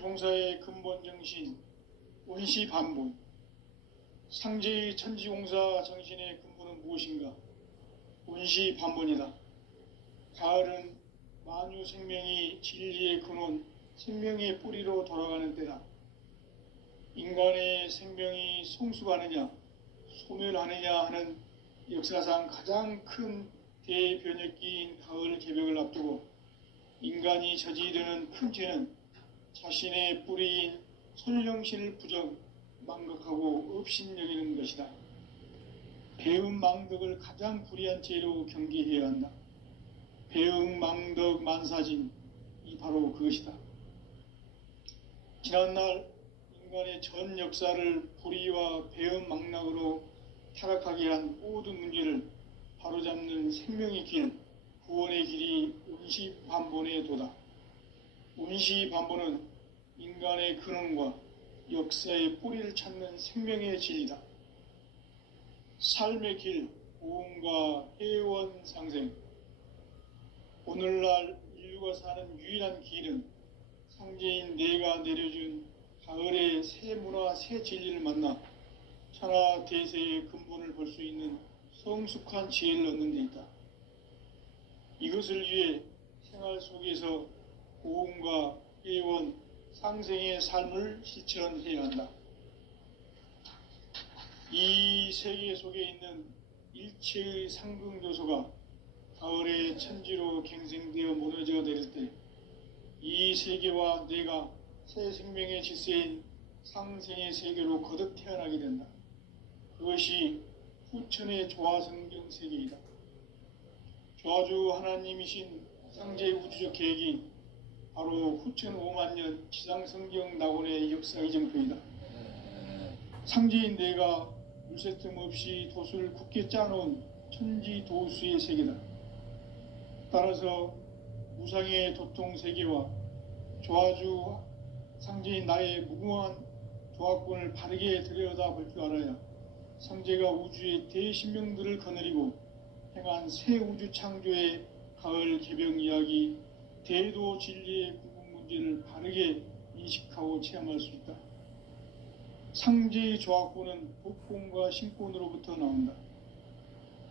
봉사의 근본 정신, 원시반본. 상제의 천지공사 정신의 근본은 무엇인가? 원시반본이다. 가을은 만유 생명이 진리의 근원, 생명의 뿌리로 돌아가는 때다. 인간의 생명이 성숙하느냐, 소멸하느냐 하는 역사상 가장 큰 대변혁기인 가을 개벽을 앞두고 인간이 저지르는 큰 죄는 자신의 뿌리인 선령신을 부정, 망각하고 업신여기는 것이다. 배은망덕을 가장 불의한 죄로 경계해야 한다. 배은망덕 만사진이 바로 그것이다. 지난날 인간의 전 역사를 불의와 배은망락으로 타락하게 한 모든 문제를 바로잡는 생명의 길, 구원의 길이 원시반본의 도다. 원시반본은 인간의 근원과 역사의 뿌리를 찾는 생명의 진리다. 삶의 길, 고음과 회원 상생. 오늘날 인류가 사는 유일한 길은 상제인 내가 내려준 가을의 새 문화, 새 진리를 만나 천하 대세의 근본을 볼 수 있는 성숙한 지혜를 얻는 데 있다. 이것을 위해 생활 속에서 고음과 회원, 상생의 삶을 실천해야 한다. 이 세계 속에 있는 일체의 상극 요소가 가을의 천지로 갱생되어 무너져 내릴 때 이 세계와 내가 새 생명의 질서인 상생의 세계로 거듭 태어나게 된다. 그것이 후천의 조화성경 세계이다. 조화주 하나님이신 상제 우주적 계획이 바로 후천 5만년 지상성경 낙원의 역사의 정표이다. 상제인 내가 물새 틈 없이 도수를 굳게 짜놓은 천지도수의 세계다. 따라서 무상의 도통세계와 조화주 상제인 나의 무궁한 조화권을 바르게 들여다볼 줄 알아야 상제가 우주의 대신명들을 거느리고 행한 새 우주 창조의 가을 개벽 이야기, 대도 진리의 궁극 문제를 바르게 인식하고 체험할 수 있다. 상제의 조화권은 복권과 신권으로부터 나온다.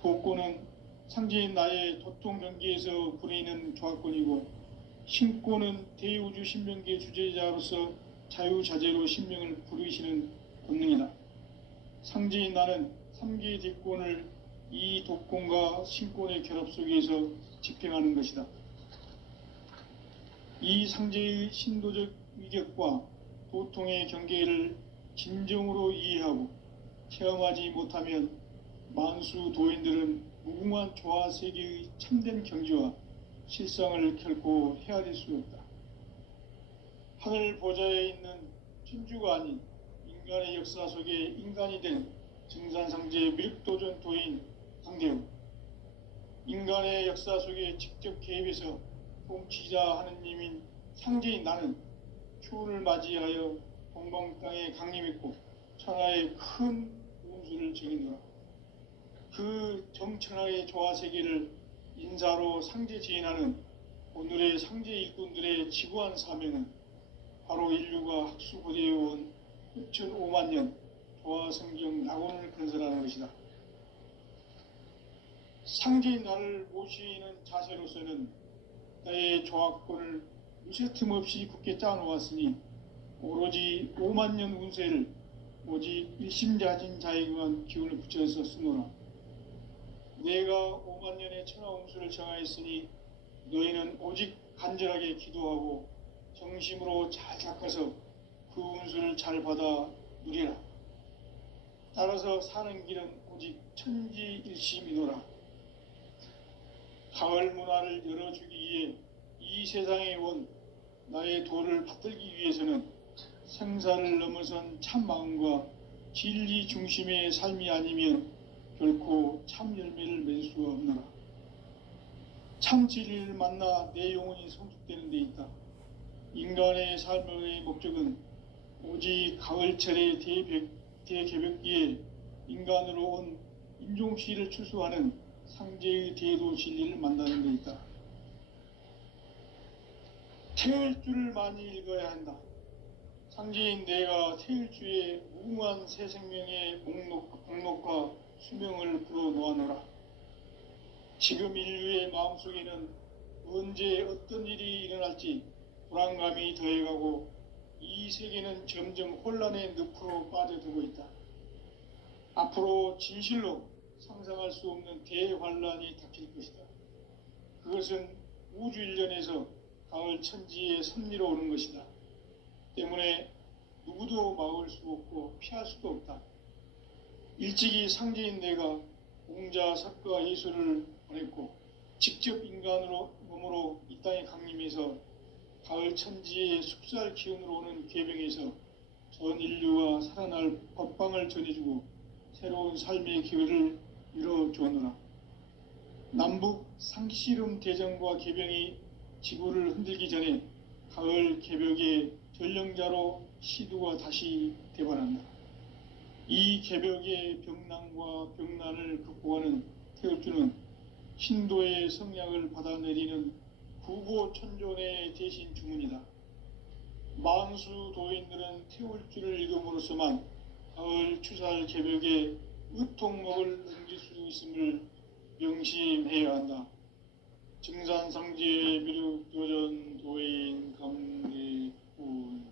복권은 상제인 나의 도통 경계에서 부리는 조화권이고, 신권은 대우주 신명계 주제자로서 자유자재로 신명을 부르시는 본능이다. 상제인 나는 3개의 뒷권을 이 독권과 신권의 결합 속에서 집행하는 것이다. 이 상제의 신도적 위격과 도통의 경계를 진정으로 이해하고 체험하지 못하면 만수 도인들은 무궁한 조화 세계의 참된 경지와 실상을 결코 헤아릴 수 없다. 하늘 보좌에 있는 천주가 아닌 인간의 역사 속에 인간이 된 증산상제 밀도전 도인 강대우, 인간의 역사 속에 직접 개입해서 통치자 하느님인 상제인 나는 추운을 맞이하여 동방 땅에 강림했고 천하의 큰 운수를 적인노라. 그 정천하의 조화세계를 인사로 상제 지인하는 오늘의 상제 일꾼들의 지구한 사명은 바로 인류가 학수고대해온 6,500,000년 조화성경 낙원을 건설하는 것이다. 상제인 나를 모시는 자세로서는 나의 조화권을 무쇠 틈 없이 굳게 짜놓았으니 오로지 50,000년 운세를 오직 일심자진 자에게만 기운을 붙여서 쓰노라. 내가 50,000년의 천하운수를 정하였으니 너희는 오직 간절하게 기도하고 정심으로 잘 닦아서 그 운수를 잘 받아 누리라. 따라서 사는 길은 오직 천지일심이노라. 가을 문화를 열어주기 위해 이 세상에 온 나의 도를 받들기 위해서는 생사를 넘어선 참 마음과 진리 중심의 삶이 아니면 결코 참 열매를 맺을 수가 없노라. 참 진리를 만나 내 영혼이 성숙되는 데 있다. 인간의 삶의 목적은 오직 가을철의 대개벽기에 인간으로 온 인종시를 추수하는 상제의 대도 진리를 만나는 데 있다. 태을 줄을 많이 읽어야 한다. 상제인 내가 태일주의 무궁한 새 생명의 목록과 수명을 불어놓아노라. 지금 인류의 마음속에는 언제 어떤 일이 일어날지 불안감이 더해가고 이 세계는 점점 혼란의 늪으로 빠져들고 있다. 앞으로 진실로 상상할 수 없는 대환란이 닥칠 것이다. 그것은 우주 일련에서 가을 천지의 섭리로 오는 것이다. 때문에 누구도 막을 수 없고 피할 수도 없다. 일찍이 상제인 내가 공자, 석가, 예수를 보냈고 직접 인간으로 몸으로 이 땅에 강림해서 가을 천지의 숲살 기운으로 오는 계병에서 전 인류가 살아날 법방을 전해주고 새로운 삶의 기회를 이뤄주었노라. 남북 상씨름 대전과 계병이 지구를 흔들기 전에 가을 개벽의 전령자로 시두가 다시 대반한다. 이 개벽의 병난과 병난을 극복하는 태울주는 신도의 성약을 받아내리는 구보천존의 대신 주문이다. 만수 도인들은 태울주를 이름으로서만 가을 추살 개벽의 의통목을 넘길 수 있음을 명심해야 한다. 증산상지의 미륵도전 도인 강대훈.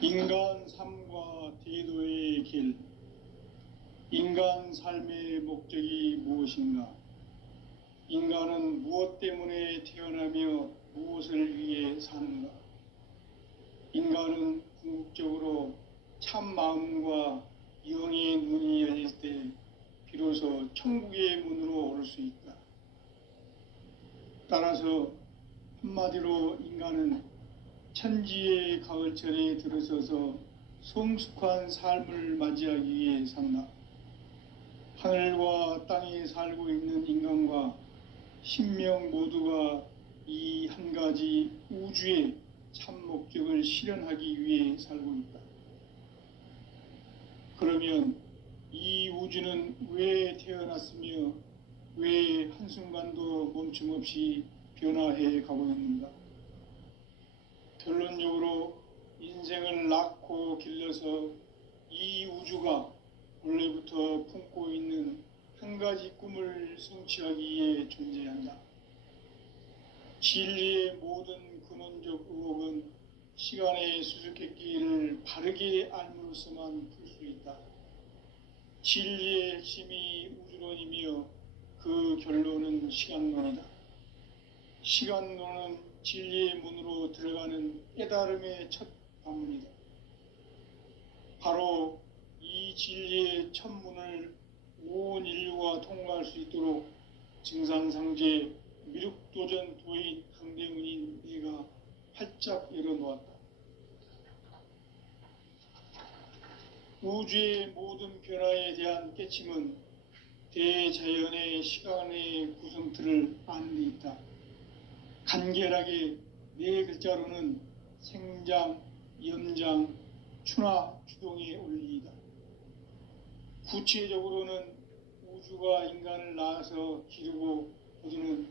인간 삶과 대도의 길. 인간 삶의 목적이 무엇인가? 인간은 무엇 때문에 태어나며 무엇을 위해 사는가? 인간은 궁극적으로 참 마음과 영의 눈이 열릴 때 비로소 천국의 문으로 오를 수 있다. 따라서 한마디로 인간은 천지의 가을철에 들어서서 성숙한 삶을 맞이하기 위해 산다. 하늘과 땅에 살고 있는 인간과 신명 모두가 이 한 가지 우주의 참 목적을 실현하기 위해 살고 있다. 그러면 이 우주는 왜 태어났으며 왜 한순간도 멈춤 없이 변화해 가고 있는가? 결론적으로 인생을 낳고 길러서 이 우주가 원래부터 품고 있는 한 가지 꿈을 성취하기 위해 존재한다. 진리의 모든 근원적 의혹은 시간의 수수께끼를 바르게 알므로서만 풀 수 있다. 진리의 핵심이 우주론이며 그 결론은 시간론이다. 시간론은 진리의 문으로 들어가는 깨달음의 첫 방문이다. 바로 이 진리의 첫 문을 온 인류가 통과할 수 있도록 증산상제 미륵도전 도인 강대훈인 내가 활짝 열어놓았다. 우주의 모든 변화에 대한 깨침은 대자연의 시간의 구성틀을 아는 데 있다. 간결하게 네 글자로는 생장, 염장, 추나 추동의 원리이다. 구체적으로는 우주가 인간을 낳아서 기르고 거두는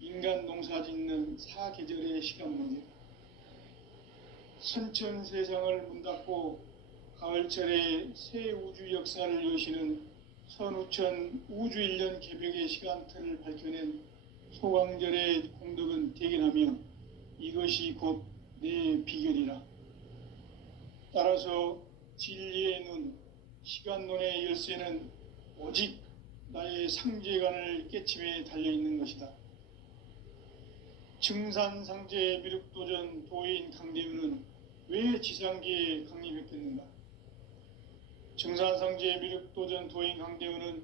인간 농사 짓는 사계절의 시간 문제다. 선천 세상을 문닫고 가을철에 새 우주 역사를 여시는 선우천 우주일년 개벽의 시간틀을 밝혀낸 소강절의 공덕은 대견하며 이것이 곧 내 비결이라. 따라서 진리의 눈, 시간론의 열쇠는 오직 나의 상제관을 깨침에 달려있는 것이다. 증산상제 미륵도전 도인 강대훈은 왜 지상계에 강림했겠는가? 증산상제 미륵도전 도인 강대훈은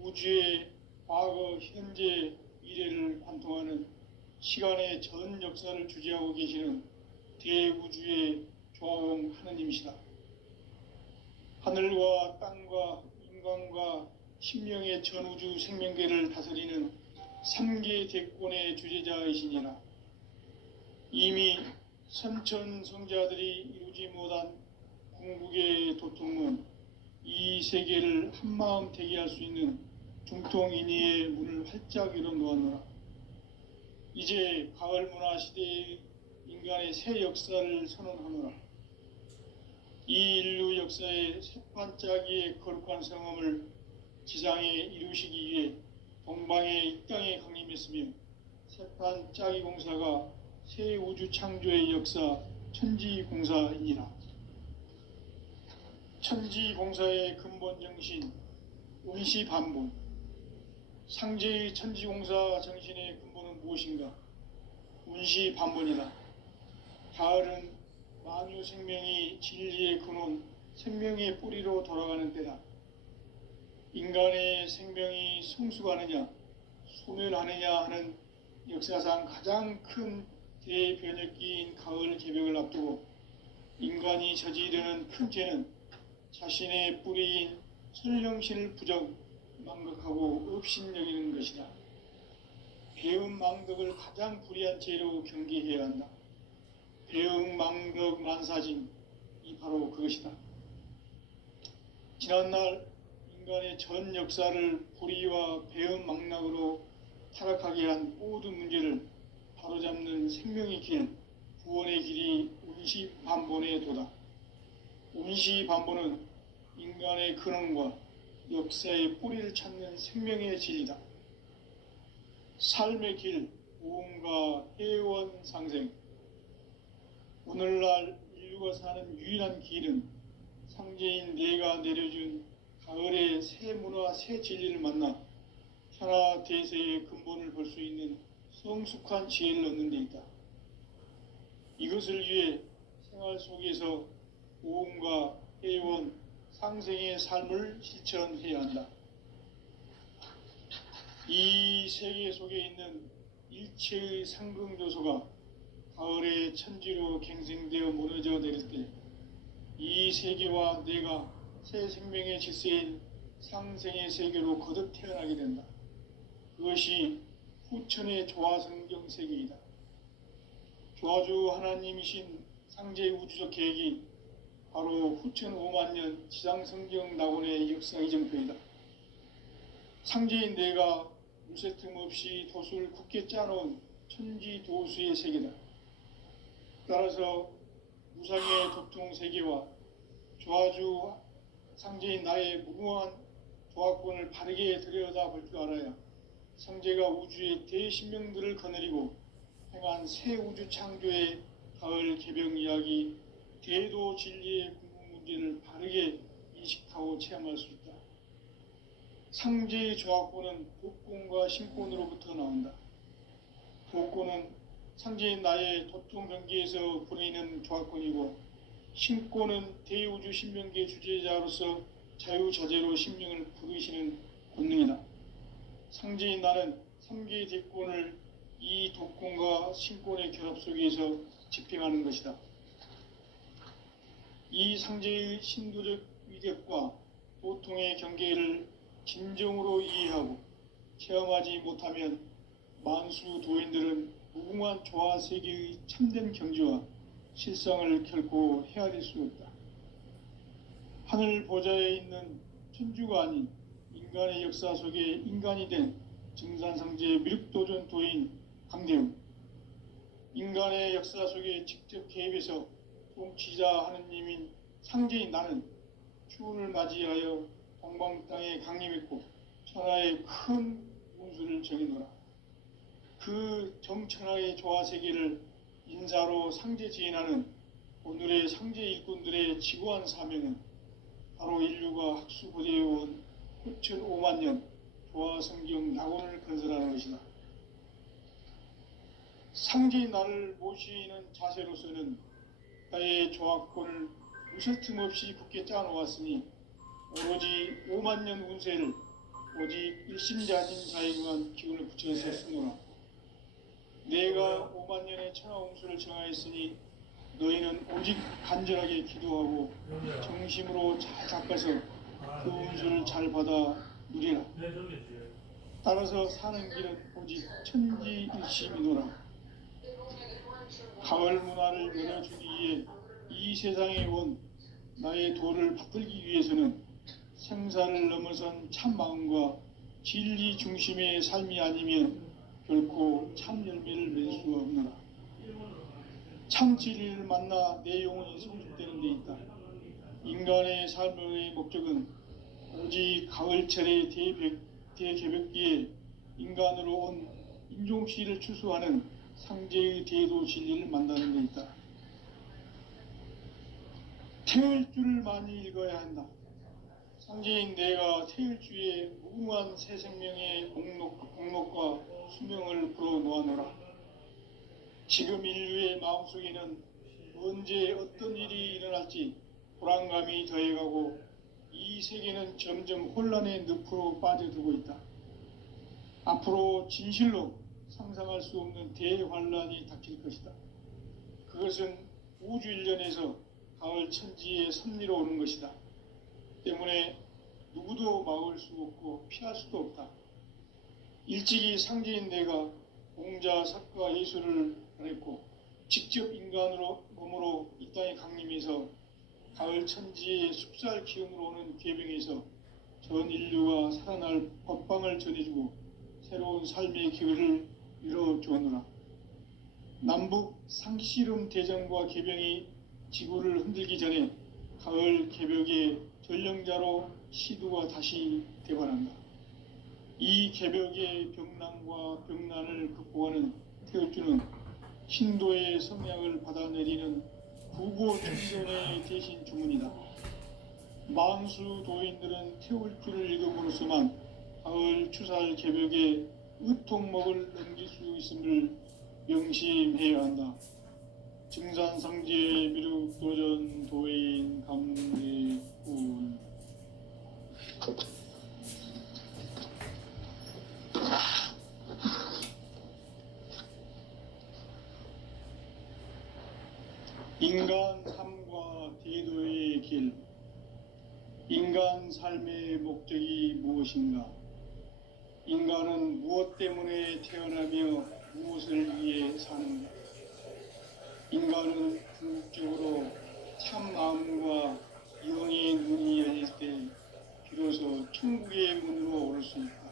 우주의 과거, 현재, 미래를 관통하는 시간의 전 역사를 주재하고 계시는 대우주의 조화원 하느님이시다. 하늘과 땅과 인간과 신명의 전우주 생명계를 다스리는 3계 대권의 주재자이시니라. 이미 선천성자들이 이루지 못한 궁극의 도통문, 이 세계를 한마음 되게 할 수 있는 중통인의의 문을 활짝 열어 놓았노라. 이제 가을 문화 시대의 인간의 새 역사를 선언하노라. 이 인류 역사의 새반짝이의 거룩한 성험을 지상에 이루시기 위해 동방의 이 땅에 강림했으며 새반짝이 공사가 새 우주 창조의 역사 천지공사이니라. 천지공사의 근본 정신 운시반본. 상제의 천지공사 정신의 근본은 무엇인가? 운시반본이다. 가을은 만유 생명이 진리의 근원, 생명의 뿌리로 돌아가는 때다. 인간의 생명이 성숙하느냐, 소멸하느냐 하는 역사상 가장 큰 대변혁기인 가을 개벽을 앞두고 인간이 저지르는 큰 죄는 자신의 뿌리인 설령신을 망각하고 업신여기는 것이다. 배은망덕을 가장 불의한 죄로 경계해야 한다. 배은망덕 만사진, 이 바로 그것이다. 지난날 인간의 전 역사를 불의와 배은망락으로 타락하게 한 모든 문제를 바로잡는 생명의 길, 구원의 길이 운시반본의 도다. 운시반본은 인간의 근원과 역사의 뿌리를 찾는 생명의 진리다. 삶의 길, 무언가 해원 상생. 오늘날 인류가 사는 유일한 길은 상제인 내가 내려준 가을의 새 문화, 새 진리를 만나 천하 대세의 근본을 볼 수 있는 성숙한 지혜를 얻는 데 있다. 이것을 위해 생활 속에서 무언가 해원 상생의 삶을 실천해야 한다. 이 세계 속에 있는 일체의 상승조소가 가을의 천지로 갱생되어 무너져 내릴 때 이 세계와 내가 새 생명의 질서인 상생의 세계로 거듭 태어나게 된다. 그것이 후천의 조화성경 세계이다. 조화주 하나님이신 상제의 우주적 계획이 바로 후천 5만년 지상성경 낙원의 역사 이정표이다. 상제인 내가 물새틈 없이 도수를 굳게 짜놓은 천지도수의 세계다. 따라서 무상의 도통 세계와 조화주 상제인 나의 무궁한 조화권을 바르게 들여다볼 줄 알아야 상제가 우주의 대신명들을 거느리고 행한 새 우주 창조의 가을 개벽 이야기, 대도 진리의 궁극 문제를 바르게 인식하고 체험할 수 있다. 상제의 조화권은 복권과 신권으로부터 나온다. 복권은 상제인 나의 도통 경계에서 보내는 조화권이고, 신권은 대우주 신명계 주제자로서 자유자재로 신명을 부르시는 권능이다. 상제인 나는 3개의 대권을 이 도권과 신권의 결합 속에서 집행하는 것이다. 이 상제의 신도적 위력과 도통의 경계를 진정으로 이해하고 체험하지 못하면 만수 도인들은 무궁한 조화 세계의 참된 경지와 실상을 결코 헤아릴 수 없다. 하늘 보좌에 있는 천주가 아닌 인간의 역사 속에 인간이 된 증산상제의 미륵도전 도인 강대웅, 인간의 역사 속에 직접 개입해서 통치자 하느님인 상제인 나는 추운을 맞이하여 동방 땅에 강림했고 천하의 큰 운수를 정해놓으라. 그 정천하의 조화세계를 인사로 상제 지인하는 오늘의 상제 일꾼들의 지고한 사명은 바로 인류가 학수고대해온 후천 5만년 조화성경 낙원을 건설하는 것이다. 상제인 나를 모시는 자세로서는 나의 조화권을 무쇠틈 없이 굳게 짜놓았으니 오로지 5만년 운세를 오직 일심자진 자에게만 기운을 붙여서 쓰노라. 내가 5만년의 천하홍수를 정하였으니 너희는 오직 간절하게 기도하고 정심으로 잘 닦아서 그 운수를 잘 받아 누리라. 따라서 사는 길은 오직 천지일심이노라. 가을 문화를 열어주기 위해 이 세상에 온 나의 도를 받들기 위해서는 생사를 넘어선 참 마음과 진리 중심의 삶이 아니면 결코 참 열매를 맺을 수가 없노라. 참 진리를 만나 내 영혼이 성숙되는 데 있다. 인간의 삶의 목적은 오직 가을철의 대개벽기에 인간으로 온 인종시를 추수하는 상제의 대도 진리를 만나는 데 있다. 태을 줄을 많이 읽어야 한다. 상제인 내가 태을 주에 무궁한 새 생명의 공록과 수명을 불어놓아노라. 지금 인류의 마음속에는 언제 어떤 일이 일어날지 불안감이 더해가고 이 세계는 점점 혼란의 늪으로 빠져들고 있다. 앞으로 진실로 상상할 수 없는 대환란이 닥칠 것이다. 그것은 우주 일련에서 가을 천지의 섭리로 오는 것이다. 때문에 누구도 막을 수 없고 피할 수도 없다. 일찍이 상제인 내가 공자, 석가, 예수를 말했고 직접 인간으로 몸으로 이 땅에 강림해서 가을 천지의 숲살 기운으로 오는 계병에서 전 인류가 살아날 법방을 전해주고 새로운 삶의 기회를 이뤄주었노라. 남북 상씨름 대전과 계병이 지구를 흔들기 전에 가을 개벽의 전령자로 시두가 다시 대발한다. 이 개벽의 병난과 병난을 극복하는 태울주는 신도의 성약을 받아내리는 구고 청전의 대신 주문이다. 만수 도인들은 태울주를 읽음으로써만 가을 추살 개벽의 의통목을 넘길 수 있음을 명심해야 한다. 증산상제 미륵도전 도인 강대훈. 인간 삶과 대도의 길. 인간 삶의 목적이 무엇인가? 인간은 무엇 때문에 태어나며 무엇을 위해 사는가? 인간은 궁극적으로 참 마음과 영의 눈이 열릴 때 비로소 천국의 문으로 오를 수 있다.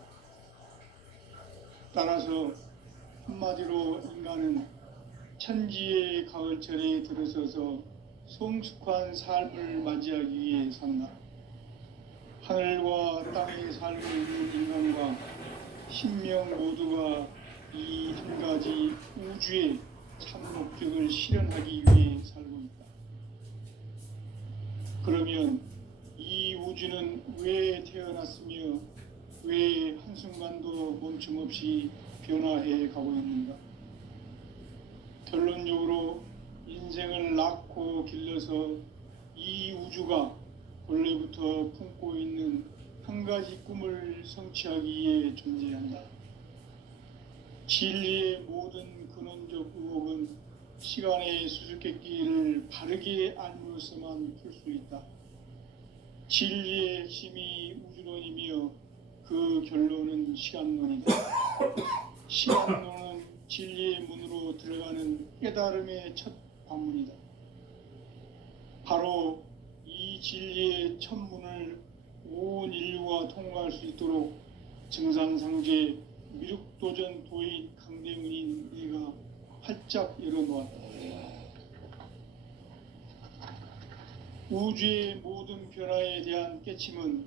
따라서 한마디로 인간은 천지의 가을철에 들어서서 성숙한 삶을 맞이하기 위해 산다. 하늘과 땅의 삶을 이룬 인간과 신명 모두가 이 한 가지 우주의 참 목적을 실현하기 위해 살고 있다. 그러면 이 우주는 왜 태어났으며 왜 한순간도 멈춤 없이 변화해 가고 있는가? 결론적으로 인생을 낳고 길러서 이 우주가 원래부터 품고 있는 한 가지 꿈을 성취하기 위해 존재한다. 진리의 모든 근원적 의혹은 시간의 수수께끼를 바르게 알므로서만 풀 수 있다. 진리의 핵심이 우주론이며 그 결론은 시간론이다. 시간론은 진리의 문으로 들어가는 깨달음의 첫 관문이다. 바로 이 진리의 첫 문을 온 인류가 통과할 수 있도록 증산상제 미륵도전 도인 강대훈인 네가 활짝 열어놓았다. 우주의 모든 변화에 대한 깨침은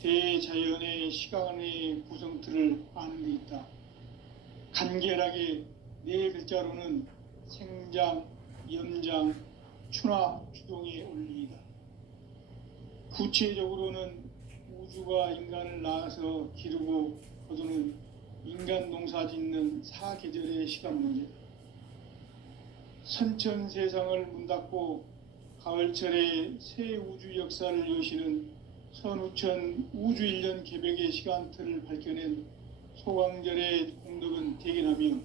대자연의 시간의 구성틀을 아는 데 있다. 간결하게 네 글자로는 생장, 연장, 추나 추동의 원리이다. 구체적으로는 우주가 인간을 낳아서 기르고 거두는 인간 농사 짓는 사계절의 시간 문제. 선천 세상을 문 닫고 가을철에 새 우주 역사를 여시는 선우천 우주 일년 개벽의 시간틀을 밝혀낸 소강절의 공덕은 대견하며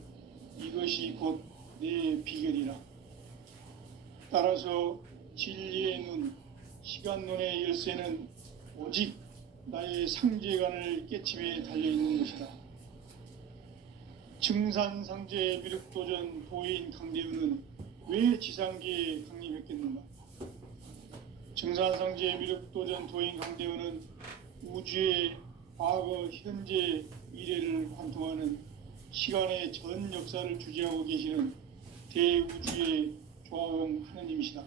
이것이 곧 내 비결이라. 따라서 진리의 눈, 시간론의 열쇠는 오직 나의 상제관을 깨침에 달려있는 것이다. 증산상제 미륵도전 도인 강대훈은 왜 지상계에 강림했겠는가? 증산성제 미륵도전 도인 강대원은 우주의 과거, 현재, 미래를 관통하는 시간의 전 역사를 주재하고 계시는 대우주의 조화원 하느님이시다.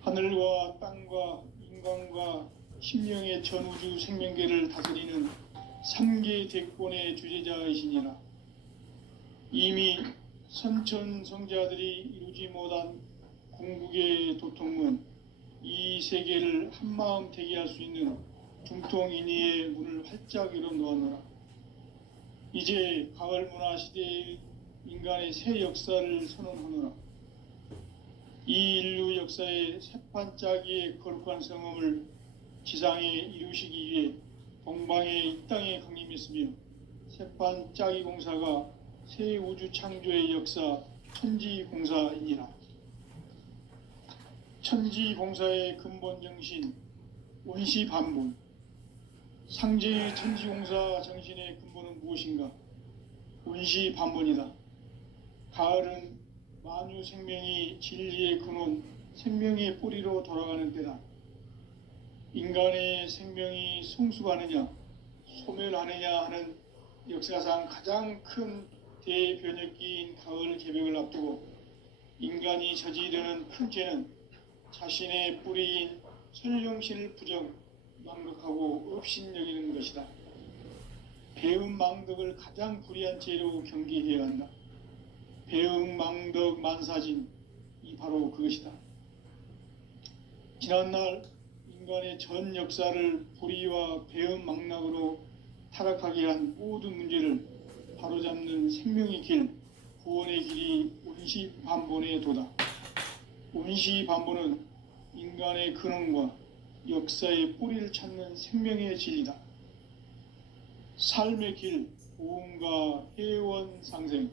하늘과 땅과 인간과 신명의 전우주 생명계를 다스리는 3계 대권의 주재자이시니라. 이미 선천성자들이 이루지 못한 궁극의 도통은 이 세계를 한마음 되게 할 수 있는 중통인의의 문을 활짝 열어 놓았노라. 이제 가을 문화 시대의 인간의 새 역사를 선언하노라. 이 인류 역사의 새판짜기의 거룩한 성음을 지상에 이루시기 위해 동방의 이 땅에 강림했으며 새판짜기 공사가 새 우주 창조의 역사 천지공사이니라. 천지공사의 근본 정신 원시반본. 상제의 천지공사 정신의 근본은 무엇인가? 원시반본이다. 가을은 만유 생명이 진리의 근원, 생명의 뿌리로 돌아가는 때다. 인간의 생명이 성숙하느냐, 소멸하느냐 하는 역사상 가장 큰 대변혁기인 가을 개벽을 앞두고 인간이 저지르는 큰 죄는 자신의 뿌리인 설령신을 부정, 망극하고 업신여기는 것이다. 배은망덕을 가장 불의한 죄로 경계해야 한다. 배은망덕 만사진이 바로 그것이다. 지난날 인간의 전 역사를 불의와 배은망락으로 타락하게 한 모든 문제를 바로잡는 생명의 길, 구원의 길이 원시반본의 도다. 원시반본은 인간의 근원과 역사의 뿌리를 찾는 생명의 진리다. 삶의 길, 보험과 회원 상생.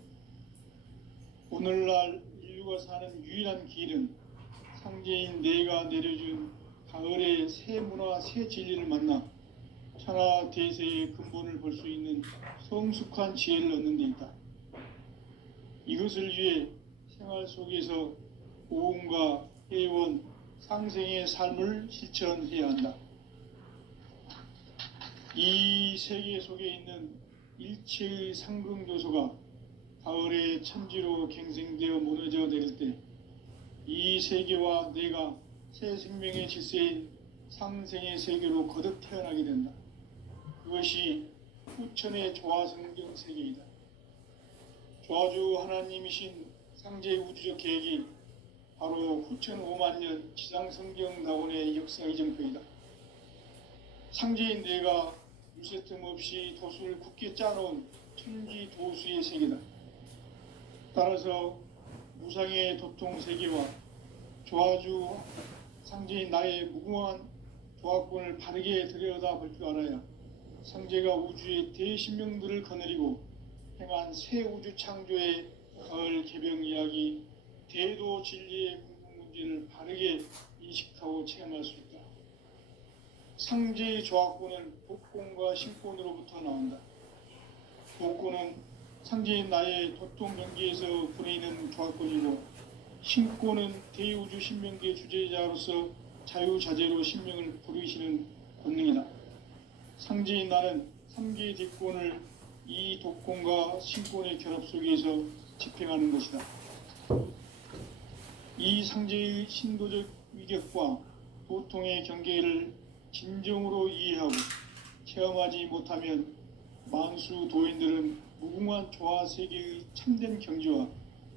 오늘날 인류가 사는 유일한 길은 상제인 내가 내려준 가을의 새 문화, 새 진리를 만나 천하 대세의 근본을 볼 수 있는 성숙한 지혜를 얻는 데 있다. 이것을 위해 생활 속에서 보험과 회원, 상생의 삶을 실천해야 한다. 이 세계 속에 있는 일체의 상승조소가 가을의 천지로 갱생되어 무너져 내릴 때 이 세계와 내가 새 생명의 질서인 상생의 세계로 거듭 태어나게 된다. 그것이 후천의 조화성경 세계이다. 조화주 하나님이신 상제의 우주적 계획이 바로 후천 5만 년 지상성경 낙원의 역사 이정표이다. 상제인 내가 유세틈 없이 도수를 굳게 짜놓은 천지 도수의 세계다. 따라서 무상의 도통 세계와 조화주 상제인 나의 무궁한 조화권을 바르게 들여다볼 줄 알아야 상제가 우주의 대신명들을 거느리고 행한 새 우주 창조의 가을 개병 이야기, 대도 진리의 궁극 문제를 바르게 인식하고 체험할 수 있다. 상제의 조화권은 복권과 신권으로부터 나온다. 복권은 상제인 나의 도통 경계에서 보내는 조화권이고, 신권은 대우주 신명계 주제자로서 자유자재로 신명을 부르시는 권능이다. 상제인 나는 3개의 뒷권을 이 독권과 신권의 결합 속에서 집행하는 것이다. 이 상제의 신도적 위격과 도통의 경계를 진정으로 이해하고 체험하지 못하면 만수 도인들은 무궁한 조화 세계의 참된 경지와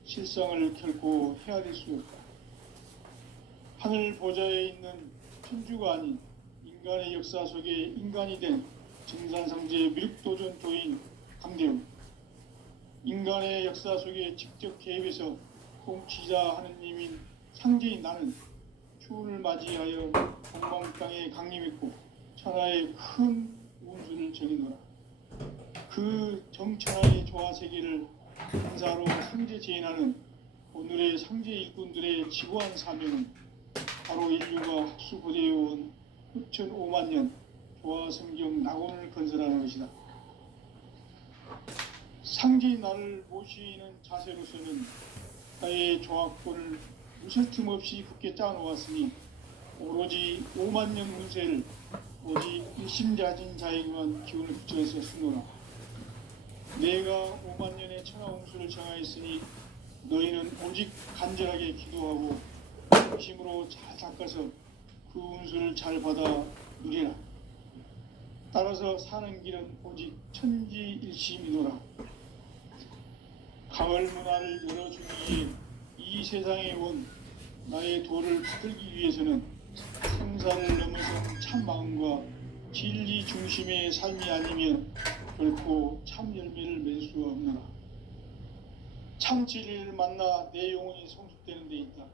실상을 결코 헤아릴 수 없다. 하늘 보좌에 있는 천주가 아닌 인간의 역사 속에 인간이 된 증산성제 미륵도전 도인 강대우. 인간의 역사 속에 직접 개입해서 통치자 하느님인 상제인 나는 추운을 맞이하여 동방 땅에 강림했고 천하의 큰 운수를 정해놓으라. 그 정천하의 조화세계를 행사로 상제 제인하는 오늘의 상제 일꾼들의 지고한 사명은 바로 인류가 학수고대해온 후천 5만 년 조화성경 낙원을 건설하는 것이다. 상제인 나를 모시는 자세로서는 나의 조화권을 무설틈 없이 굳게 짜놓았으니 오로지 5만 년 운세를 오직 일심자진 자에게만 기운을 붙여서 쓰노라. 내가 5만 년의 천하 운수를 정하였으니 너희는 오직 간절하게 기도하고 중심으로 잘 닦아서 그 운수를 잘 받아 누리라. 따라서 사는 길은 오직 천지일심이노라. 가을 문화를 열어주기 위해 이 세상에 온 나의 도를 받들기 위해서는 생사를 넘어선 참 마음과 진리 중심의 삶이 아니면 결코 참 열매를 맺을 수가 없노라. 참 진리를 만나 내 영혼이 성숙되는 데 있다.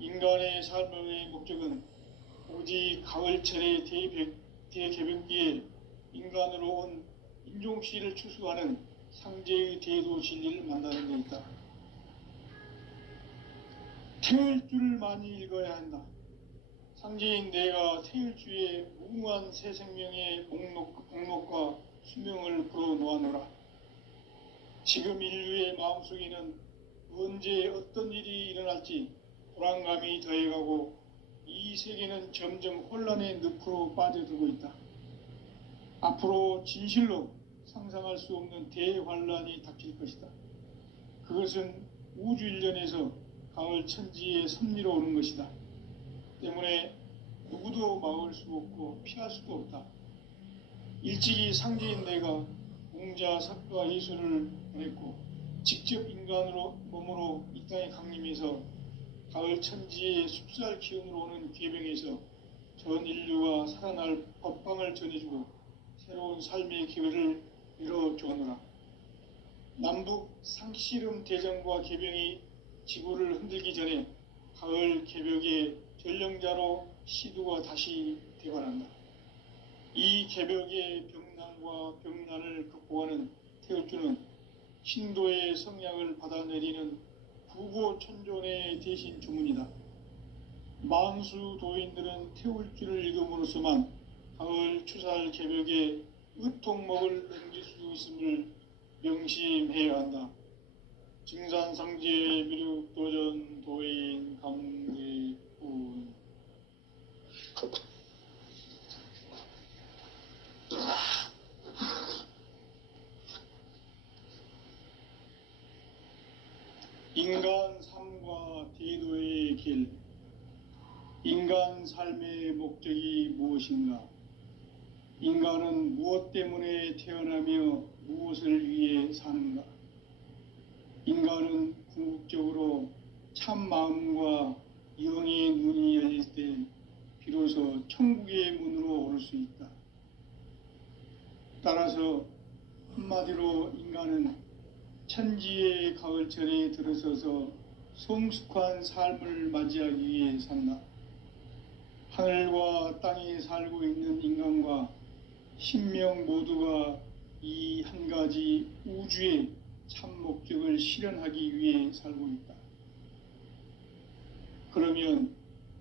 인간의 삶의 목적은 오직 가을철의 대개벽기에 인간으로 온 인종씨를 추수하는 상제의 대도 진리를 만나는 데 있다. 태일주를 많이 읽어야 한다. 상제인 내가 태일주의 무궁한 새 생명의 목록과 수명을 풀어놓아노라. 지금 인류의 마음속에는 언제 어떤 일이 일어날지 불안감이 더해가고 이 세계는 점점 혼란의 늪으로 빠져들고 있다. 앞으로 진실로 상상할 수 없는 대환란이 닥칠 것이다. 그것은 우주 일련에서 가을 천지의 섭리로 오는 것이다. 때문에 누구도 막을 수 없고 피할 수도 없다. 일찍이 상제인 내가 공자, 석가, 예수를 보냈고 직접 인간으로 몸으로 이 땅에 강림해서 가을 천지의 숲살 기운으로 오는 계병에서 전 인류가 살아날 법방을 전해주고 새로운 삶의 기회를 열어주었노라. 남북 상씨름 대전과 계병이 지구를 흔들기 전에 가을 개벽의 전령자로 시두가 다시 되관한다. 이 개벽의 병난과 병난을 극복하는 태울주는 신도의 성약을 받아내리는 부고천존의 대신 주문이다. 만수 도인들은 태울주를 읽음으로써만 가을 추살 개벽에 으통목을 넘길 수 있음을 명심해야 한다. 증산상제 미륵도전 도인 강대훈. 인간 삶과 대도의 길. 인간 삶의 목적이 무엇인가? 인간은 무엇 때문에 태어나며 무엇을 위해 사는가? 인간은 궁극적으로 참 마음과 영의 눈이 열릴 때 비로소 천국의 문으로 오를 수 있다. 따라서 한마디로 인간은 천지의 가을철에 들어서서 성숙한 삶을 맞이하기 위해 산다. 하늘과 땅에 살고 있는 인간과 신명 모두가 이 한 가지 우주의 참 목적을 실현하기 위해 살고 있다. 그러면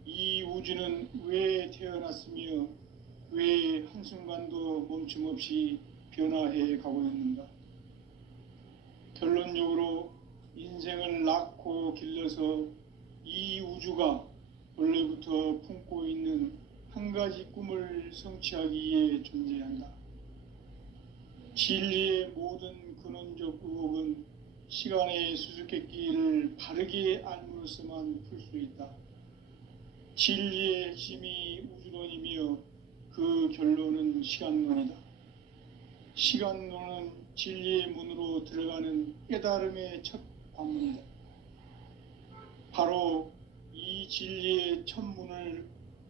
이 우주는 왜 태어났으며 왜 한순간도 멈춤 없이 변화해 가고 있는가? 결론적으로 인생을 낳고 길러서 이 우주가 원래부터 품고 있는 한 가지 꿈을 성취하기 위해 존재한다. 진리의 모든 근원적 의혹은 시간의 수수께끼를 바르게 알므로서만 풀 수 있다. 진리의 핵심이 우주론이며 그 결론은 시간론이다. 시간론은 진리의 문으로 들어가는 깨달음의 첫 관문이다. 바로 이 진리의 첫 문을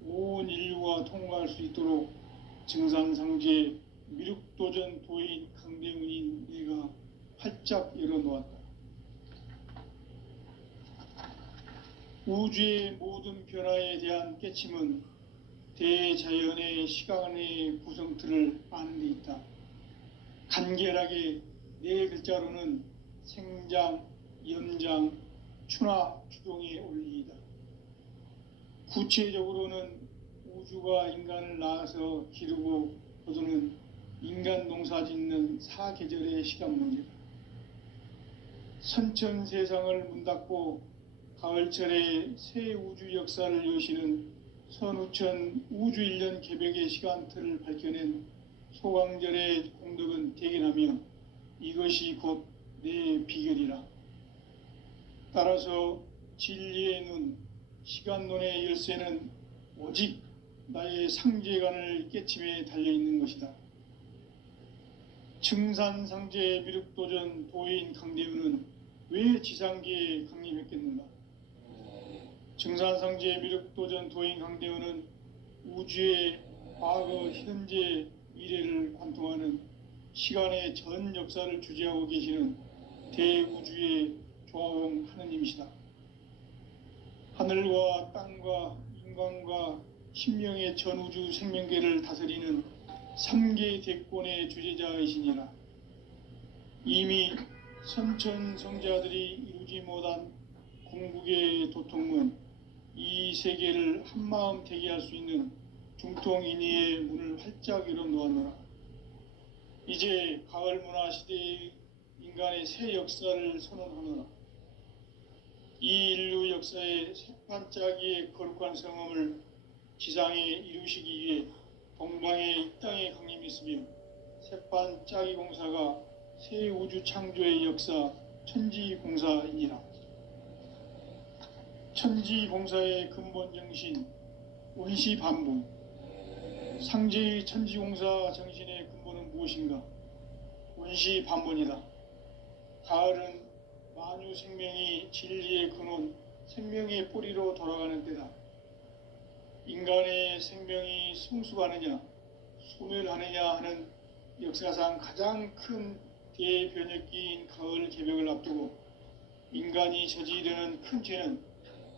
온 인류가 통과할 수 있도록 증산상제 미륵도전 도인 강대훈인 내가 활짝 열어놓았다. 우주의 모든 변화에 대한 깨침은 대자연의 시간의 구성틀을 아는 데 있다. 간결하게 네 글자로는 생장, 연장, 추나 추동의 원리이다. 구체적으로는 우주가 인간을 낳아서 기르고 거두는 인간 농사 짓는 사계절의 시간 문제다. 선천 세상을 문 닫고 가을철에 새 우주 역사를 여시는 선우천 우주일년 개벽의 시간틀을 밝혀낸 소강절의 공덕은 대견하며 이것이 곧 내 비결이라. 따라서 진리의 눈, 시간론의 열쇠는 오직 나의 상제관을 깨침에 달려있는 것이다. 증산상제 미륵도전 도인 강대우는 왜 지상계에 강림했겠는가? 증산상제 미륵도전 도인 강대우는 우주의 과거, 현재, 미래를 관통하는 시간의 전 역사를 주재하고 계시는 대우주의 조화홍 하느님이시다. 하늘과 땅과 인간과 신명의 전우주 생명계를 다스리는 3개 대권의 주재자이시니라. 이미 선천성자들이 이루지 못한 궁극의 도통문, 이 세계를 한마음 되게 할 수 있는 중통인의의 문을 활짝 열어 놓았노라. 이제 가을 문화 시대의 인간의 새 역사를 선언하노라. 이 인류 역사의 새반짝이의 거룩한 성험을 지상에 이루시기 위해 동방의 이 땅에 강림했으며 새반짝이 공사가 새 우주 창조의 역사 천지공사이니라. 천지공사의 근본 정신 원시반본, 상제의 천지공사 정신의 근본은 무엇인가? 원시반본이다. 가을은 만유 생명이 진리의 근원, 생명의 뿌리로 돌아가는 때다. 인간의 생명이 성숙하느냐, 소멸하느냐 하는 역사상 가장 큰 대변혁기인 가을 개벽을 앞두고 인간이 저지르는 큰 죄는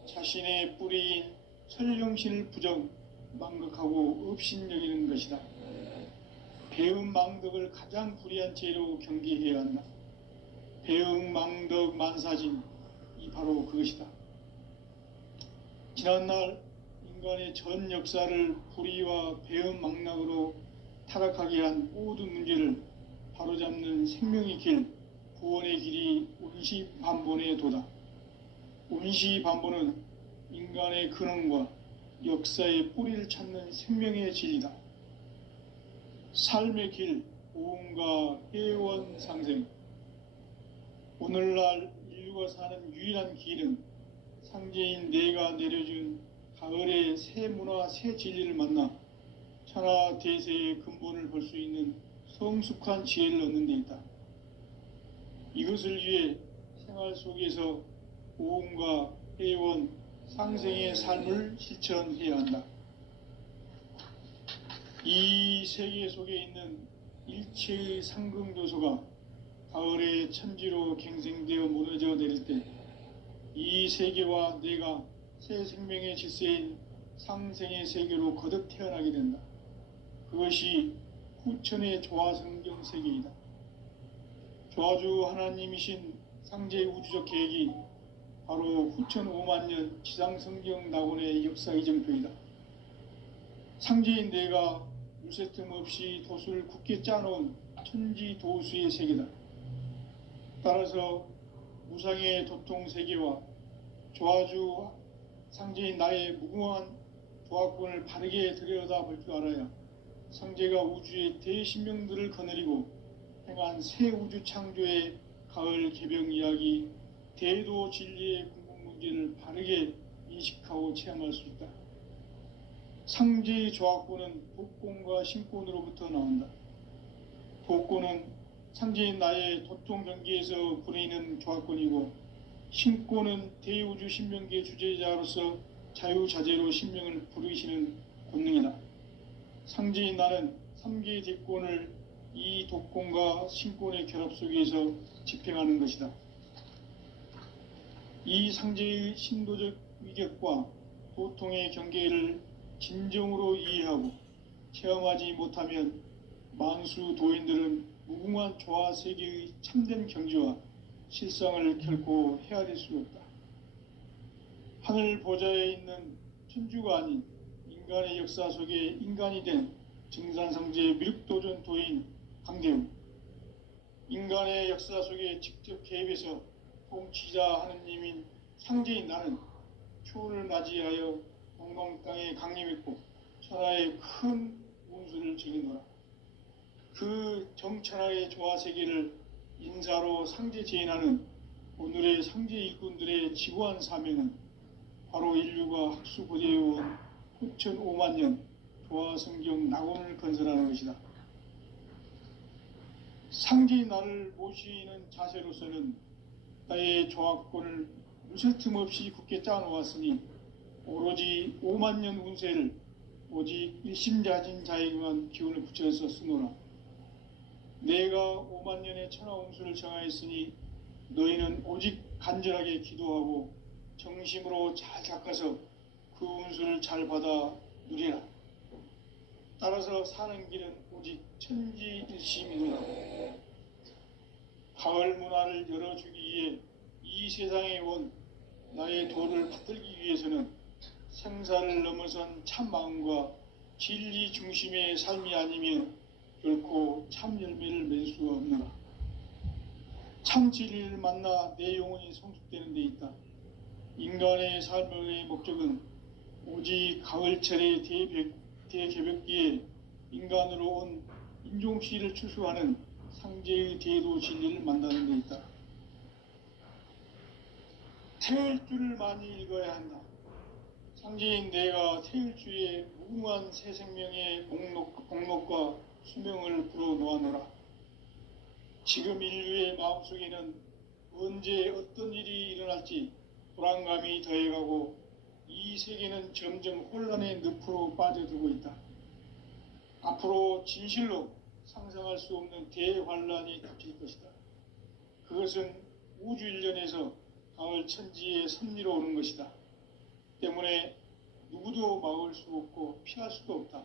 자신의 뿌리인 설령신을 부정, 망극하고 업신여기는 것이다. 배음 망덕을 가장 불의한 죄로 경계해야 한다. 배음 망덕 만사진, 이 바로 그것이다. 지난날 인간의 전 역사를 불의와 배음 망락으로 타락하게 한 모든 문제를 바로잡는 생명의 길, 구원의 길이 원시반본의 도다. 원시반본은 인간의 근원과 역사의 뿌리를 찾는 생명의 진리다. 삶의 길, 보험과 회원 상생. 오늘날 인류가 사는 유일한 길은 상제인 내가 내려준 가을의 새 문화, 새 진리를 만나 천하 대세의 근본을 볼 수 있는 성숙한 지혜를 얻는 데 있다. 이것을 위해 생활 속에서 보험과 회원, 상생의 삶을 실천해야 한다. 이 세계 속에 있는 일체의 상금교소가 가을의 천지로 갱생되어 무너져 내릴 때 이 세계와 내가 새 생명의 질서인 상생의 세계로 거듭 태어나게 된다. 그것이 후천의 조화성경 세계이다. 조화주 하나님이신 상제의 우주적 계획이 바로 후천 5만년 지상성경 낙원의 역사 이정표이다. 상제인 내가 물새틈 없이 도수를 굳게 짜놓은 천지도수의 세계다. 따라서 무상의 도통 세계와 조화주 상제인 나의 무궁한 조화권을 바르게 들여다볼 줄 알아야 상제가 우주의 대신명들을 거느리고 행한 새 우주 창조의 가을 개벽 이야기, 대도 진리의 궁극 문제를 바르게 인식하고 체험할 수 있다. 상제의 조화권은 복권과 신권으로부터 나온다. 복권은 상제인 나의 도통 경계에서 부리는 조화권이고, 신권은 대우주 신명계 주제자로서 자유자재로 신명을 부르시는 권능이다. 상제인 나는 3개의 대권을 이 독권과 신권의 결합 속에서 집행하는 것이다. 이 상제의 신도적 위격과 도통의 경계를 진정으로 이해하고 체험하지 못하면 만수 도인들은 무궁한 조화 세계의 참된 경지와 실상을 결코 헤아릴 수 없다. 하늘 보좌에 있는 천주가 아닌 인간의 역사 속에 인간이 된 증산성제 미륵도전 도인 강대우, 인간의 역사 속에 직접 개입해서 통치자 하느님인 상제인 나는 초를 맞이하여 동방 땅에 강림했고 천하에 큰 운수를 지니노라. 그 정천하의 조화세계를 인사로 상제재인하는 오늘의 상제 일꾼들의 지구한 사명은 바로 인류가 학수고대해온 9,5만 년 조화성경 낙원을 건설하는 것이다. 상제의 나를 모시는 자세로서는 나의 조합권을 무쇠틈 없이 굳게 짜놓았으니 오로지 5만 년 운세를 오직 일심자진 자에게만 기운을 붙여서 쓰노라. 내가 5만 년의 천하 운수를 정하였으니 너희는 오직 간절하게 기도하고 정심으로 잘 닦아서 그 운수를 잘 받아 누리라. 따라서 사는 길은 오직 천지일심이노라. 가을 문화를 열어주기 위해 이 세상에 온 나의 도를 받들기 위해서는 생사를 넘어선 참 마음과 진리 중심의 삶이 아니면 결코 참 열매를 맺을 수가 없노라. 참 진리를 만나 내 영혼이 성숙되는 데 있다. 인간의 삶의 목적은 오직 가을철의 대개벽기에 인간으로 온 인종씨를 추수하는 상제의 대도 진리를 만나는 데 있다. 태일주를 많이 읽어야 한다. 상제인 내가 태일주의 무궁한 새 생명의 복록과 수명을 불어놓아노라. 지금 인류의 마음속에는 언제 어떤 일이 일어날지 불안감이 더해가고 이 세계는 점점 혼란의 늪으로 빠져들고 있다. 앞으로 진실로 상상할 수 없는 대환란이 닥칠 것이다. 그것은 우주 일련에서 가을 천지의 섭리로 오는 것이다. 때문에 누구도 막을 수 없고 피할 수도 없다.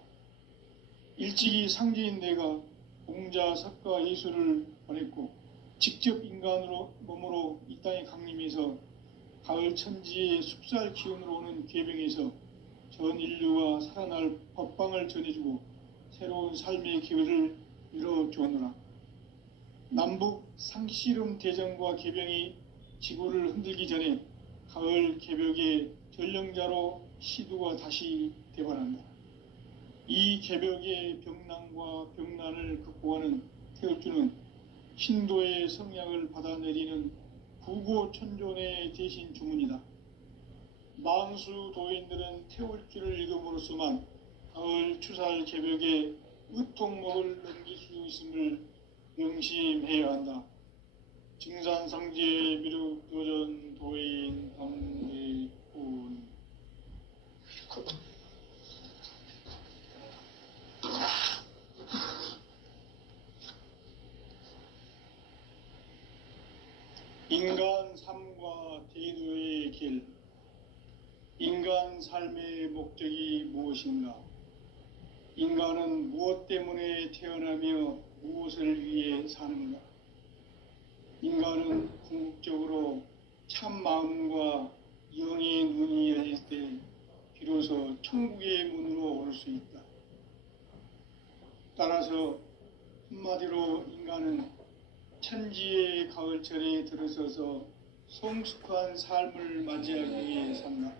일찍이 상제인 내가 공자, 석가, 예수를 보냈고 직접 인간으로 몸으로 이 땅에 강림해서 가을 천지의 숲살 기운으로 오는 계병에서 전 인류가 살아날 법방을 전해주고 새로운 삶의 기회를 열어주었노라. 남북 상씨름 대전과 계병이 지구를 흔들기 전에 가을 개벽의 전령자로 시두가 다시 대발한다. 이 개벽의 병난과 병난을 극복하는 태울주는 신도의 성약을 받아내리는 부고천존의 대신 주문이다. 만수 도인들은 태울주를 읽음으로써만 가을 추살 개벽의 의통목을 넘길 수 있음을 명심해야 한다. 증산상제 미륵 도전 도인 당대군. 인간 삶과 대도의 길. 인간 삶의 목적이 무엇인가? 인간은 무엇 때문에 태어나며 무엇을 위해 사는가? 인간은 궁극적으로 참 마음과 영의 눈이 열릴 때 비로소 천국의 문으로 올 수 있다. 따라서 한마디로 인간은 천지의 가을철에 들어서서 성숙한 삶을 맞이하기 위해 산다.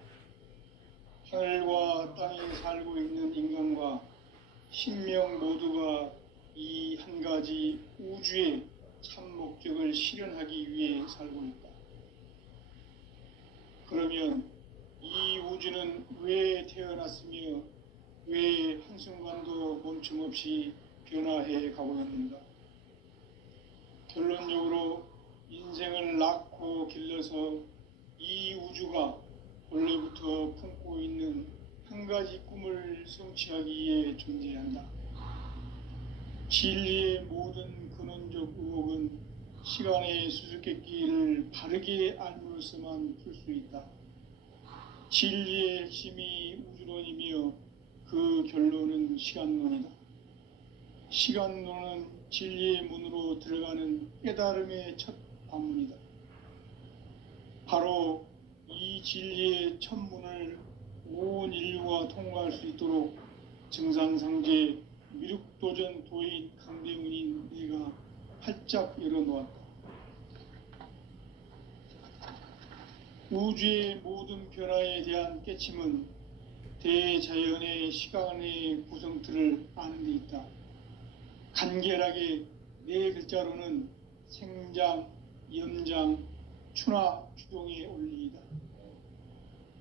하늘과 땅에 살고 있는 인간과 신명 모두가 이 한 가지 우주의 참 목적을 실현하기 위해 살고 있다. 그러면 이 우주는 왜 태어났으며 왜 한순간도 멈춤없이 변화해 가고 있는가? 결론적으로 인생을 낳고 길러서 이 우주가 원래부터 품고 있는 한 가지 꿈을 성취하기 위해 존재한다. 진리의 모든 근원적 의혹은 시간의 수수께끼를 바르게 알므로서만 풀 수 있다. 진리의 핵심이 우주론이며 그 결론은 시간론이다. 시간론은 진리의 문으로 들어가는 깨달음의 첫 관문이다. 바로 이 진리의 첫 문을 온 인류가 통과할 수 있도록 증산상제 미륵도전 도인 강대문인 내가 활짝 열어놓았다. 우주의 모든 변화에 대한 깨침은 대자연의 시간의 구성틀을 아는 데 있다. 간결하게 네 글자로는 생장, 염장, 추나 추동의 원리이다.